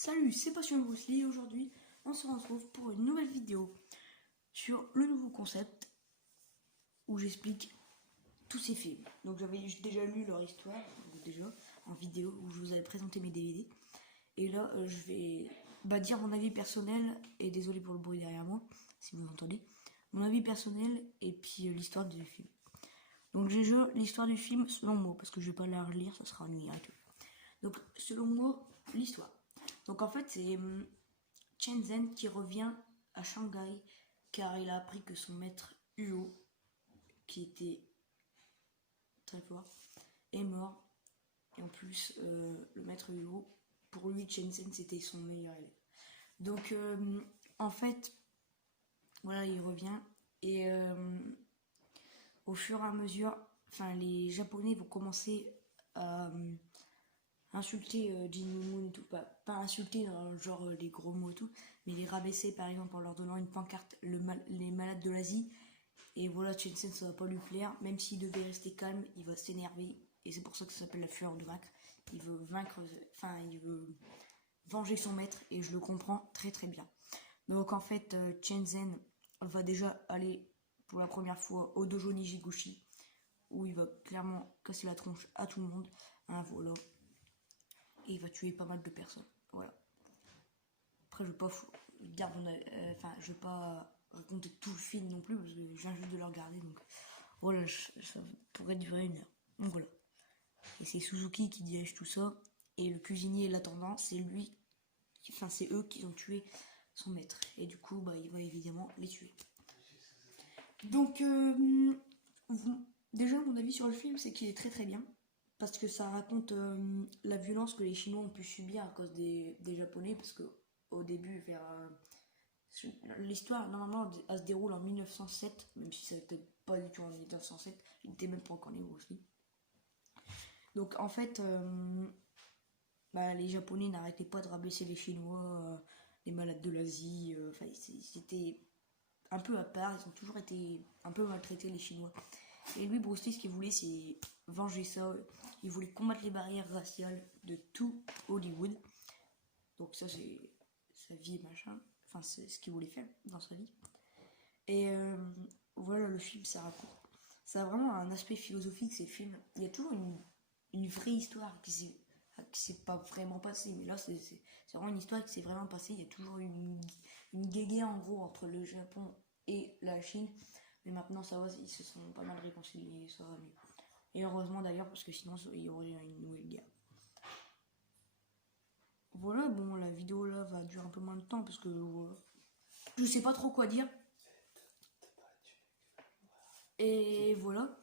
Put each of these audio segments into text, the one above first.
Salut, c'est Passion Bruce Lee et aujourd'hui on se retrouve pour une nouvelle vidéo sur le nouveau concept où j'explique tous ces films. Donc j'avais déjà lu leur histoire, déjà en vidéo où je vous avais présenté mes DVD. Et là je vais dire mon avis personnel, et désolé pour le bruit derrière moi si vous entendez. Mon avis personnel et puis l'histoire du film. Donc j'ai joué l'histoire du film selon moi, parce que je vais pas la relire, ça sera ennuyant et tout. Donc selon moi, l'histoire. Donc en fait c'est Chen Zhen qui revient à Shanghai car il a appris que son maître Huo, qui était très fort, est mort. Et en plus le maître Huo, pour lui Chen Zhen c'était son meilleur élève. Donc en fait voilà, il revient et au fur et à mesure, les Japonais vont commencer à insulter Jin Moon et tout, pas insulter dans le genre les gros mots et tout, mais les rabaisser par exemple en leur donnant une pancarte les malades de l'Asie. Et voilà, Chen Zhen ça va pas lui plaire, même s'il devait rester calme, il va s'énerver, et c'est pour ça que ça s'appelle la fureur de vaincre. Il veut vaincre, il veut venger son maître, et je le comprends très très bien. Donc en fait, Chen Zhen va déjà aller pour la première fois au dojo Nijiguchi, où il va clairement casser la tronche à tout le monde, voilà. Et il va tuer pas mal de personnes, voilà. Après je vais pas je vais pas raconter tout le film non plus, parce que je viens juste de le regarder, donc voilà, ça pourrait durer 1 heure, donc voilà. Et c'est Suzuki qui dirige tout ça, et le cuisinier et l'attendant, c'est c'est eux qui ont tué son maître, et du coup il va évidemment les tuer. Donc déjà mon avis sur le film, c'est qu'il est très très bien, parce que ça raconte la violence que les Chinois ont pu subir à cause des Japonais, parce que au début, l'histoire normalement elle se déroule en 1907, même si ça n'était pas du tout en 1907, il n'était même pas encore né aussi. Donc en fait les Japonais n'arrêtaient pas de rabaisser les Chinois, les malades de l'Asie, c'était un peu à part, ils ont toujours été un peu maltraités les Chinois. Et lui, Bruce Lee, ce qu'il voulait, c'est venger ça. Il voulait combattre les barrières raciales de tout Hollywood. Donc ça, c'est sa vie et machin. C'est ce qu'il voulait faire dans sa vie. Et voilà, le film, ça a vraiment un aspect philosophique, ces films. Il y a toujours une vraie histoire qui s'est pas vraiment passée. Mais là, c'est vraiment une histoire qui s'est vraiment passée. Il y a toujours une guéguerre, en gros, entre le Japon et la Chine. Mais maintenant ça va, ils se sont pas mal réconciliés, ça va mieux. Et heureusement d'ailleurs, parce que sinon il y aurait une nouvelle guerre. Voilà, bon, la vidéo là va durer un peu moins de temps, parce que je sais pas trop quoi dire. Et voilà.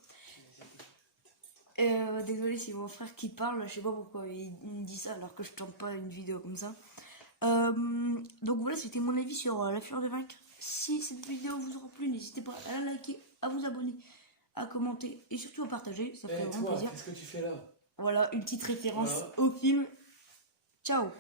Désolé, c'est mon frère qui parle, je sais pas pourquoi il me dit ça alors que je tourne pas une vidéo comme ça. Donc voilà, c'était mon avis sur la fureur de vaincre. Si cette vidéo vous aura plu, n'hésitez pas à la liker, à vous abonner, à commenter et surtout à partager, ça fait vraiment plaisir. Qu'est-ce que tu fais là? Voilà, une petite référence au film. Ciao.